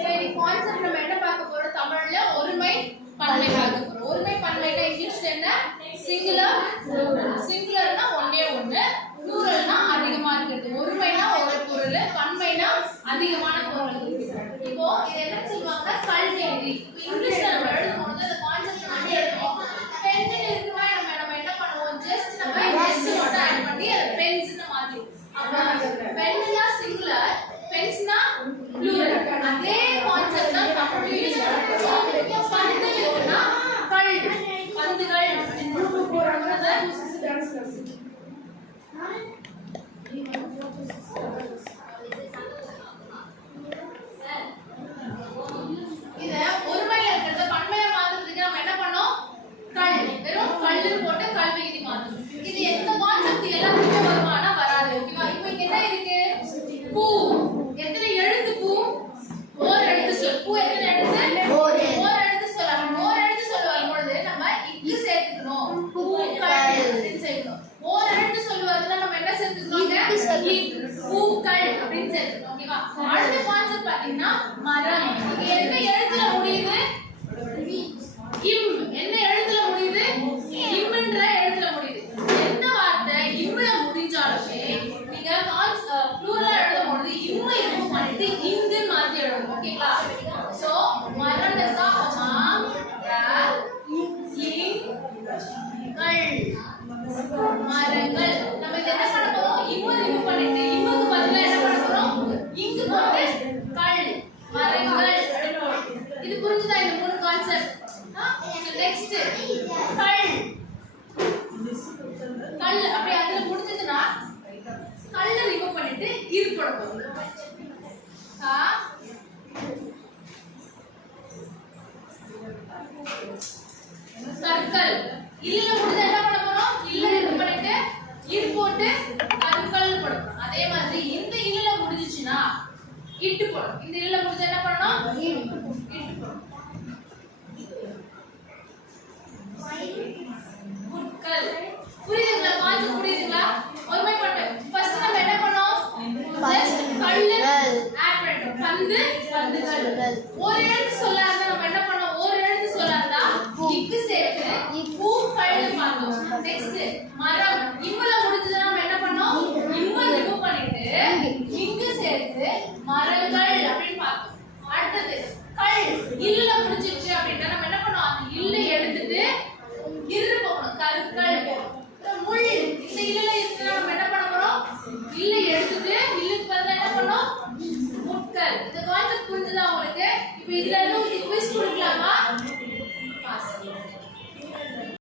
சரி கான்செப்ட் நம்ம என்ன பார்க்க போறோம்? தமிழ்ல ஒருமை பன்மை பார்க்க போறோம். ஒருமை பன்மைனா இங்கிலீஷ்ல என்ன? சிங்குலர் சிங்குலர்னா ஒண்ணே. ஒண்ணு ப்ளூரல்னா அதிகமா இருக்கிறது. ஒருமைனா ஒரு பொருள். பன்மைனா அதிகமான பொருள். Bye. ஓகேவா? அடுத்த கான்செப்ட் பாத்தீங்கன்னா மரம். கல் அப்படி அதுல முடிஞ்சதுன்னா கல்ல ரிமூவ் பண்ணிட்டு இரு போட கற்கள். இல்ல முடிஞ்சா என்ன பண்ண போறோம்? இல்ல ரிமூவ் பண்ணிட்டு இரு போட்டு கற்கள் போடணும் அதே மாதிரி இந்த இல்ல முடிஞ்சுச்சுன்னா இட்டு போடணும். இந்த இல்ல முடிஞ்சா என்ன பண்ணணும்? இட்டு போடணும் முட்கள் புரியுதுங்களா கான்செப்ட் புரியுதுங்களா ஒருமை பண்ணு ஃபர்ஸ்ட் நம்ம என்ன பண்ணோம் ஜஸ்ட் கல்லு கல். ஆட் பண்ணிட்டோம் பந்து ஒரு எழுத்து சொல்லா இருந்தா நம்ம என்ன பண்ணோம்? ஒரு எழுத்து சொல்லா இருந்தா. இக்கு சேர்த்து. பூ கல்லு பார்த்தோம் நெக்ஸ்ட் மரம். இம்முல முடிஞ்சதுன்னா நம்ம என்ன பண்ணோம்? இம்மு ரிமூவ் பண்ணிட்டு இங்கு. சேர்த்து மரங்கள் அப்படின்னு பார்த்தோம். அடுத்தது கல். இல்ல முடிஞ்சிருச்சு அப்படின்னா நம்ம என்ன பண்ணோம்? இதுல இருந்து உங்களுக்கு கொடுக்கலாமா?